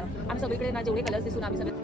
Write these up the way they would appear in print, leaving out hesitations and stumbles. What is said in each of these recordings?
झालं. आम्ही सगळीकडे ना जेवढे कलर्स दिसून आम्ही सगळे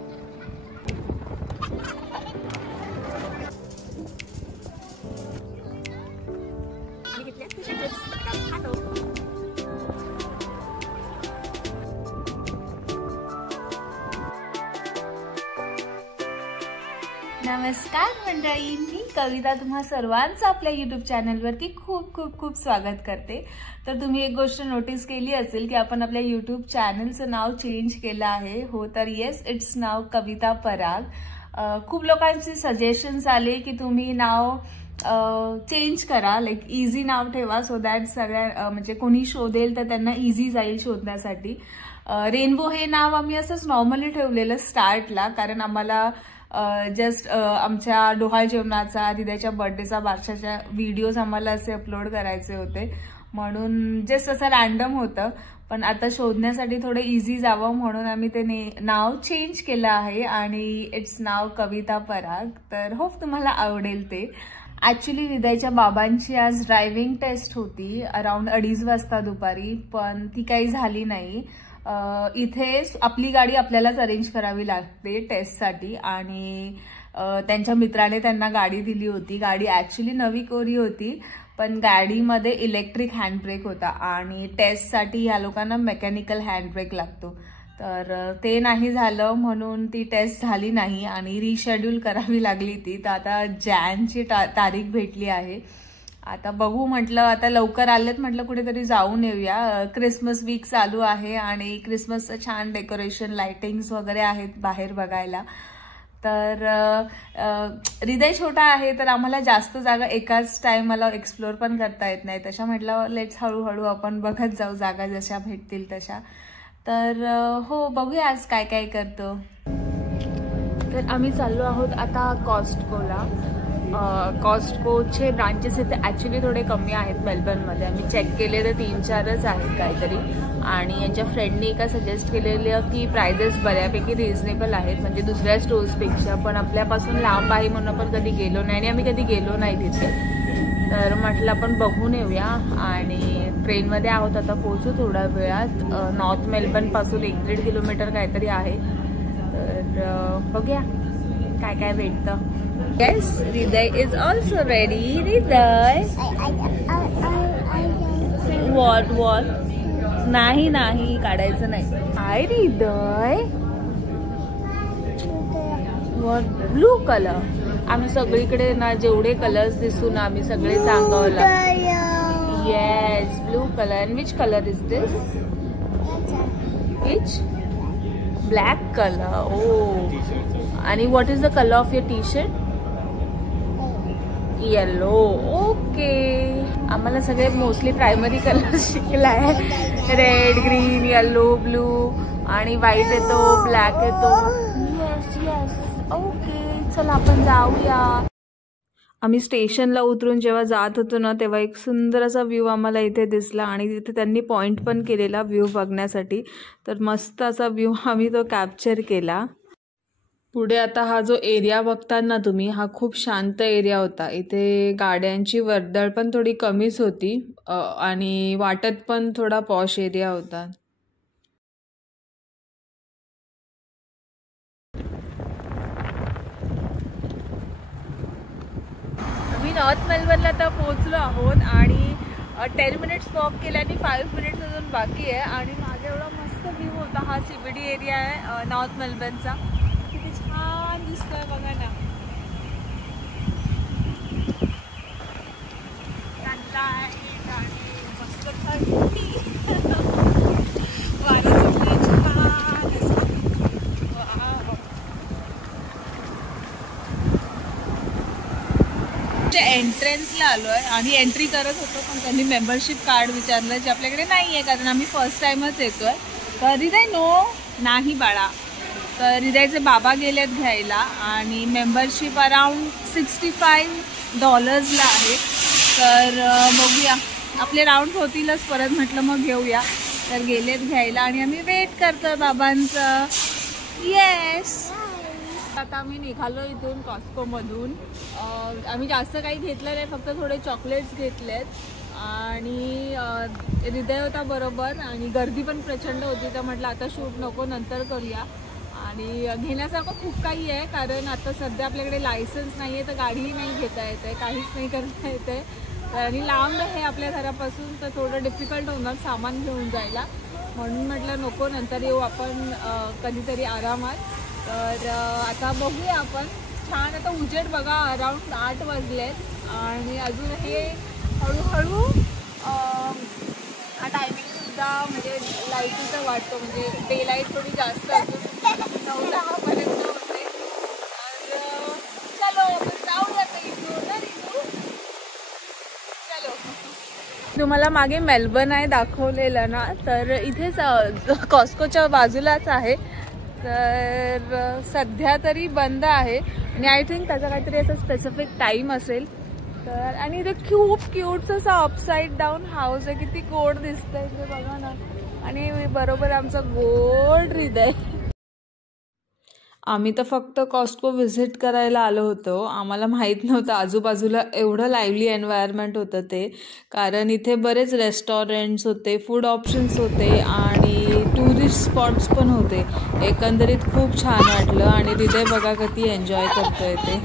नमस्कार मंडळी, मी कविता तुम्हा सर्वांचं आपल्या यूट्यूब चॅनलवरती खूप खूप खूप स्वागत करते. तर तुम्ही एक गोष्ट नोटीस केली असेल की आपण आपल्या यूट्यूब चॅनलचं नाव चेंज केलं आहे. हो, तर येस, इट्स नाव कविता पराग. खूप लोकांचे सजेशन्स आले की तुम्ही नाव चेंज करा, लाईक इझी नाव ठेवा, सो दॅट सगळ्या म्हणजे कोणी शोधेल तर त्यांना इझी जाईल शोधण्यासाठी. रेनबो हे नाव आम्ही असंच नॉर्मली ठेवलेलं स्टार्टला, कारण आम्हाला जस्ट आमच्या डोहाळ जेवणाचा, दिद्याच्या बर्थडेचा, बारशाच्या व्हिडिओज आम्हाला असे अपलोड करायचे होते, म्हणून जस्ट असं रॅन्डम होतं. पण आता शोधण्यासाठी थोडं इझी जावं म्हणून आम्ही ते नाव चेंज केलं आहे आणि इट्स नाव कविता पराग. तर होप तुम्हाला आवडेल ते. ॲक्च्युली हृदयच्या बाबांची आज ड्रायव्हिंग टेस्ट होती अराउंड 2:30 वाजता दुपारी, पण ती काही झाली नाही. इथे आपली गाडी आपल्यालाच अरेंज करावी लागते टेस्टसाठी आणि त्यांच्या मित्राने त्यांना गाडी दिली होती. गाडी ॲक्च्युली नवी कोरी होती, पण गाडीमध्ये इलेक्ट्रिक हँडब्रेक होता आणि टेस्टसाठी ह्या लोकांना मेकॅनिकल हँडब्रेक लागतो. तर ते नाही झालं म्हणून ती टेस्ट झाली नाही आणि रिशेड्यूल करावी लागली ती. तर आता जॅनची तारीख भेटली आहे. आता बघू म्हटलं, आता लवकर आलेत म्हटलं कुठेतरी जाऊन येऊया. क्रिसमस वीक चालू आहे आणि क्रिसमसचं छान डेकोरेशन, लाइटिंग्स वगैरे आहेत बाहेर बघायला. तर हृदय छोटा आहे तर आम्हाला जास्त जागा एकाच टाइमला एक्सप्लोर पण करता येत नाही. तशा म्हटलं लेट्स हळूहळू आपण बघत जाऊ जागा जशा भेटतील तशा. तर हो, बघूया आज काय काय करतो. तर आम्ही चाललो आहोत आता कॉस्टकोला. कॉस्टकोचे ब्रांचेस इथे ॲक्च्युली थोडे कमी आहेत मेलबर्नमध्ये. आम्ही चेक केले तर 3-4च आहेत काहीतरी, आणि यांच्या फ्रेंडने एका सजेस्ट केलेलं की प्राइजेस बऱ्यापैकी रिझनेबल आहेत म्हणजे दुसऱ्या स्टोर्सपेक्षा. पण आपल्यापासून लांब आहे म्हणून आपण कधी गेलो नाही आणि आम्ही कधी गेलो नाही तिथे. तर म्हटलं आपण बघून येऊया आणि ट्रेनमध्ये आहोत आता, पोहोचू थोड्या वेळात. नॉर्थ मेलबर्नपासून 1-1.5 किलोमीटर काहीतरी आहे. तर बघूया काय काय भेटतं. येस, हृदय इज ऑल्सो रेडी. हृदय, वॉट नाही नाही काढायचं नाही. हाय हृदय, वॉट ब्लू कलर. आम्ही सगळीकडे ना जेवढे कलर्स दिसून आम्ही सगळे सांगवलं. Yes, blue colour. And which colour is this? Which? Black colour. Oh, आणि what is the colour of your T shirt? Yellow. Okay, आम्हाला सगळे मोस्टली प्रायमरी कलर शिकलाय. रेड, ग्रीन, येलो, ब्लू आणि व्हाईट येतो, ब्लॅक येतो. Yes yes, okay, चला आपण जाऊया. आम्ही स्टेशनला उतरून जेव्हा जात होतो ना, तेव्हा एक सुंदर असा व्ह्यू आम्हाला इथे दिसला आणि तिथे त्यांनी पॉइंट पण केलेला व्ह्यू बघण्यासाठी. तर मस्त असा व्ह्यू आम्ही तो कॅप्चर केला. पुढे आता हा जो एरिया बघता ना तुम्ही, हा खूप शांत एरिया होता. इथे गाड्यांची वर्दळ पण थोडी कमीच होती आणि वाटत पण थोडा पॉश एरिया होता. आम्ही नॉर्थ मेलबर्नला आता पोहोचलो आहोत आणि 10 मिनिट्स वॉक केल्याने 5 मिनिट्स अजून बाकी आहे. आणि माझा एवढा मस्त व्ह्यू होता. हा CBD एरिया आहे नॉर्थ मेलबर्नचा. किती छान दिसतोय बघा ना. सनलाईट आणि मस्त थंडी, वारं सुटलंय छान असं. एंट्रन्सला आलोय आणि एंट्री करत होतो, पण त्यांनी मेंबरशिप कार्ड विचारलं जे आपल्याकडे नाही आहे, कारण आम्ही फर्स्ट टाइमच येतोय. तर हृदय नो नाही बाळा. तर हृदयचे बाबा गेलेत घ्यायला आणि मेंबरशिप अराउंड $65 आहे. तर बघूया, आपले राऊंड होतीलच परत, म्हटलं मग घेऊया. तर गेलेत घ्यायला आणि आम्ही वेट करतोय बाबांचं. येस, आता आम्ही निघालो इथून कॉस्टकोमधून. आम्ही जास्त काही घेतलं नाही, फक्त थोडे चॉकलेट्स घेतलेत आणि हृदय होता बरोबर आणि गर्दी पण प्रचंड होती, तर म्हटलं आता शूट नको, नंतर करूया. आणि घेण्यासारखं खूप काही आहे, कारण आता सध्या आपल्याकडे लायसन्स नाही आहे, तर गाडीही नाही घेता येते, काहीच नाही करता येते. आणि लांब आहे आपल्या घरापासून, तर थोडं डिफिकल्ट होणार सामान घेऊन जायला. म्हणून म्हटलं नको, नंतर येऊ आपण कधीतरी आरामात. तर आता बघूया आपण. छान आता उजेड बघा, अराउंड 8 वाजलेत आणि अजून हे हळूहळू हा टायमिंगसुद्धा म्हणजे लाईटीचा वाटतो, म्हणजे डे लाईट थोडी जास्त अजून 9-10 पर्यंत होते. तर चलो आपण जाऊया इथून ना रितू. चलो. तुम्हाला मागे मेलबर्न आहे दाखवलेलं ना, तर इथेच कॉस्कोच्या बाजूलाच आहे. तर सध्या तरी बंद आहे आणि आय थिंक त्याचा काहीतरी असं स्पेसिफिक टाईम असेल. तर आणि इथे खूप क्यूट असं अपसाईड डाऊन हाऊस आहे, किती गोड दिसतंय इथे बघा ना. आणि बरोबर आमचं गोड हृदय. आम्ही तर फक्त कॉस्को व्हिजिट करायला आलो होतो, आम्हाला माहीत नव्हतं आजूबाजूला एवढं लाईव्हली एन्व्हायरमेंट होतं ते. कारण इथे बरेच रेस्टॉरंट्स होते, फूड ऑप्शन्स होते आणि टुरिस्ट स्पॉट्स पण होते. एकंदरीत खूप छान वाटलं आणि हृदय बघा किती एन्जॉय करतोय ते.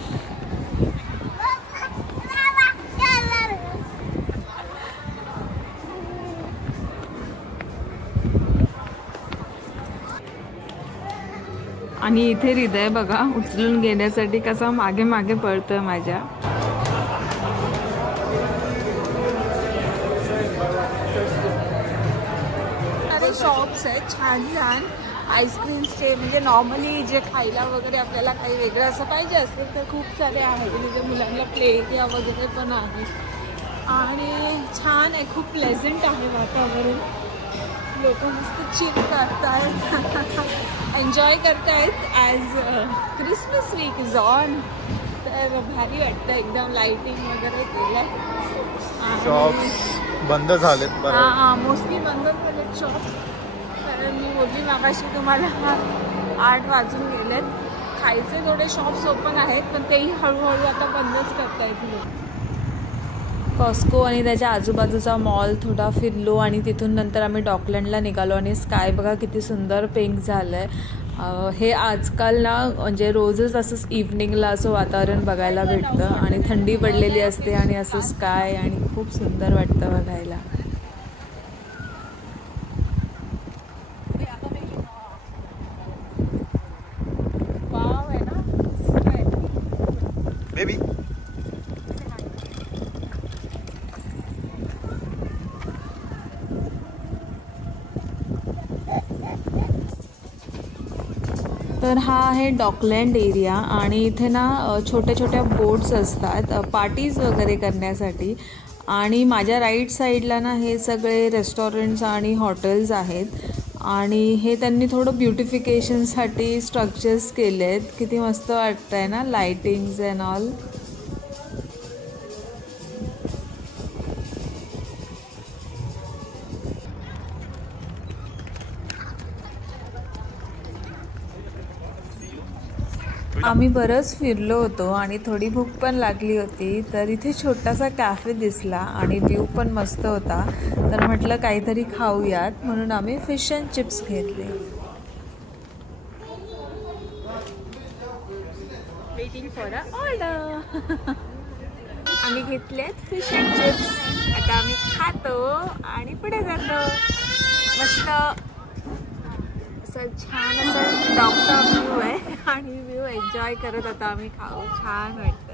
आणि इथे हृदय बघा उचलून घेण्यासाठी कसा मागे मागे पळतोय माझ्या. अरे शॉप्स आहेत छान छान आईस्क्रीम्सचे, म्हणजे नॉर्मली जे खायला वगैरे आपल्याला काही वेगळं असं पाहिजे असेल तर खूप सारे आहेत. म्हणजे मुलांना प्ले एरिया वगैरे पण आहे आणि छान आहे, खूप प्लेझंट आहे वातावरण. लोक मस्त चिल करतायत, एन्जॉय करतायत as Christmas week is on. तर भारी वाटतं एकदम, लाईटिंग वगैरे केलं. शॉप्स बंद झालेत, हां मोस्टली बंद झालेत शॉप. कारण मी बोलली मागाशी तुम्हाला 8 वाजून गेलेत. खायचे थोडे शॉप्स ओपन आहेत, पण तेही हळूहळू आता बंदच करता येतील. कॉस्को आणि त्याच्या आजूबाजूचा मॉल थोडा फिरलो आणि तिथून नंतर आम्ही डॉकलँडला निघालो. आणि स्काय बघा किती सुंदर पिंक झालं आहे. हे आजकाल ना म्हणजे रोजच असंच इव्हनिंगला असं वातावरण बघायला भेटतं आणि थंडी पडलेली असते आणि असं स्काय आणि खूप सुंदर वाटतं बघायला. वाव आहे ना बेबी. तर हा आहे डॉकलँड एरिया आणि इथे ना छोट्या छोट्या बोट्स असतात पार्टीज वगैरे करण्यासाठी. आणि माझ्या राईट साईडला ना हे सगळे रेस्टॉरंट्स आणि हॉटेल्स आहेत आणि हे त्यांनी थोडं ब्युटिफिकेशनसाठी स्ट्रक्चर्स केले आहेत. किती मस्त वाटतं आहे ना, लाईटिंग्स अँड ऑल. आम्ही बरंच फिरलो होतो आणि थोडी भूक पण लागली होती. तर इथे छोटासा कॅफे दिसला आणि व्ह्यू पण मस्त होता, तर म्हटलं काहीतरी खाऊयात, म्हणून आम्ही फिश अँड चिप्स घेतले. Waiting for a order. आम्ही घेतलेत फिश अँड चिप्स. आता आम्ही खातो आणि पुढे जातो. मस्त असं छान असं डॉगचा व्ह्यू आहे आणि व्ह्यू एन्जॉय करत आता आम्ही खाऊ. छान वाटतं.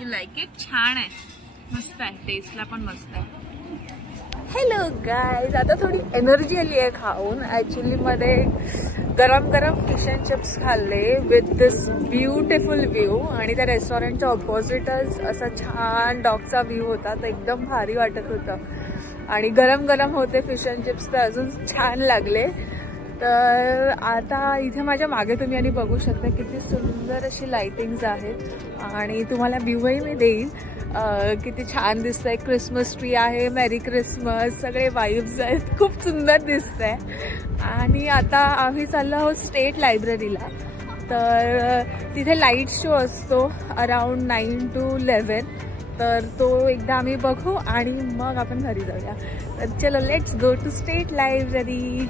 You like it? छान आहे, मस्त आहे, टेस्टला पण मस्त आहे. हॅलो गाईज, आता थोडी एनर्जी आली आहे खाऊन. ॲक्च्युली मध्ये गरम गरम फिश अँड चिप्स खाल्ले विथ दिस ब्युटिफुल व्ह्यू आणि त्या रेस्टॉरंटच्या ऑपोजिटच असा छान डॉगचा व्ह्यू होता. तर एकदम भारी वाटत होतं आणि गरम गरम होते फिश अँड चिप्स, तर अजून छान लागले. तर आता इथे माझ्या मागे तुम्ही आणि बघू शकता किती सुंदर अशी लाइटिंग्स आहेत आणि तुम्हाला व्ह्यूही मी देईन. किती छान दिसतंय. क्रिसमस ट्री आहे, मेरी क्रिसमस, सगळे वाइब्स आहेत, खूप सुंदर दिसतंय. आणि आता आम्ही चाललो आहोत स्टेट लायब्ररीला. तर तिथे लाईट शो असतो अराउंड 9 to 11. तर तो एकदा आम्ही बघू आणि मग आपण घरी जाऊया. तर चलो let's go to state library.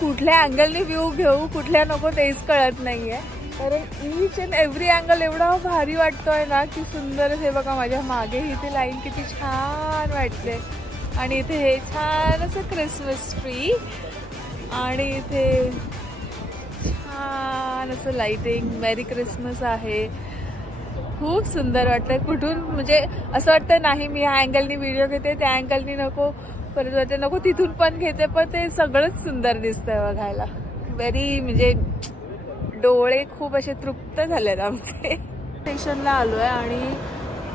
कुठल्या अँगलने व्ह्यू घेऊ कुठल्या नको तेच कळत नाहीये. कारण ईच अँड एव्हरी अँगल एवढा भारी वाटतोय ना की सुंदर. हे बघा माझ्या मागे इथे लाईन किती छान वाटते आणि इथे हे छान असं क्रिसमस ट्री आणि इथे छान असं लाइटिंग. मेरी क्रिसमस आहे. खूप सुंदर वाटतंय. कुठून म्हणजे असं वाटतं नाही मी ह्या अँगलनी व्हिडिओ घेते त्या अँगलनी नको परत वाटते नको तिथून पण घेते पण ते सगळंच सुंदर दिसतंय बघायला. व्हेरी म्हणजे डोळे खूप असे तृप्त झालेत आमचे. स्टेशनला आलोय आणि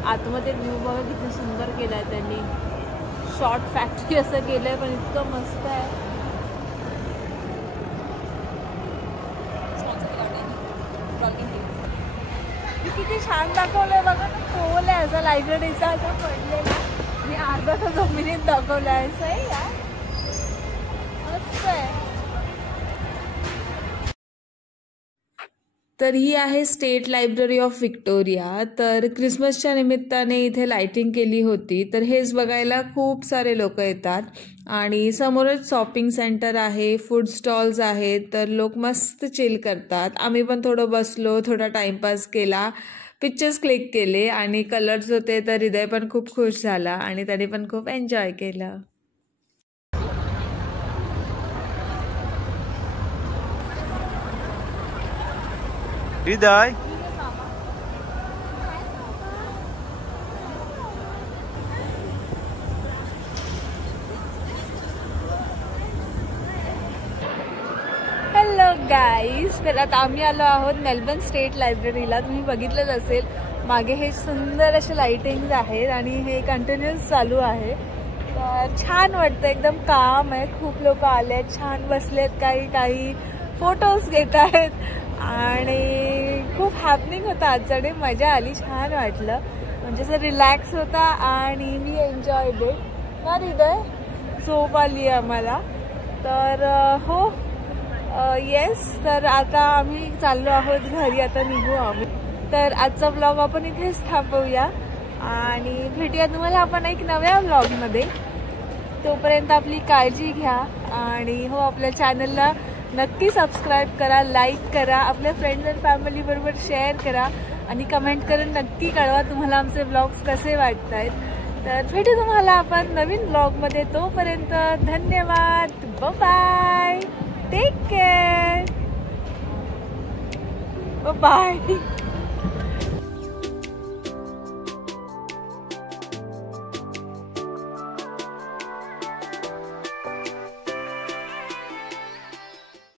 आतमध्ये व्ह्यू बघा किती सुंदर केलाय त्यांनी. शॉर्ट फॅक्टरी असं केलंय पण इतकं मस्त आहे. किती छान दाखवलंय बघा ना. खोल आहे असं लायब्ररीचा असं पडलेला आणि अर्धा तर जमिनीत दाखवलाय. असं आहे यार मस्त आहे. तर ही आहे स्टेट लायब्ररी ऑफ विक्टोरिया. तर क्रिसमसच्या निमित्ताने इथे लाइटिंग केली होती. तर हेच बघायला खूप सारे लोक येतात आणि समोरच शॉपिंग सेंटर आहे. फूड स्टॉल्स आहेत. तर लोक मस्त चिल करतात. आम्ही पण थोडं बसलो थोडा टाइमपास केला. पिक्चर्स क्लिक केले आणि कलर्स होते तर हृदय पण खूप खुश झाला आणि त्याने पण खूप एन्जॉय केलं. हृदय हॅलो गाईज. तर आता आम्ही आलो आहोत मेलबर्न स्टेट लायब्ररीला. तुम्ही बघितलंच असेल मागे हे सुंदर असे लाइटिंग्स आहेत आणि हे कंटिन्युअस चालू आहे. तर छान वाटतं. एकदम काम आहे. खूप लोक आले आहेत छान बसलेत. काही फोटोज घेत आहेत आणि खूप हॅपनिंग होता आजचा डे. मजा आली. छान वाटलं म्हणजे असं रिलॅक्स होता आणि मी एन्जॉय डे. ना हृदय झोप आली आम्हाला. तर हो येस. तर आता आम्ही चाललो आहोत घरी. आता निघू आम्ही. तर आजचा व्लॉग आपण इथेच थांबवूया आणि भेटूया तुम्हाला आपण एक नव्या व्लॉगमध्ये. तोपर्यंत आपली काळजी घ्या आणि हो आपल्या चॅनलला नक्की सबस्क्राईब करा, लाईक करा, आपल्या फ्रेंड्स अँड फॅमिली बरोबर शेअर करा आणि कमेंट करून नक्की कळवा तुम्हाला आमचे व्लॉग्स कसे वाटत आहेत. तर भेटू तुम्हाला आपण नवीन व्लॉगमध्ये. तोपर्यंत धन्यवाद. बाय. Take care. बाय.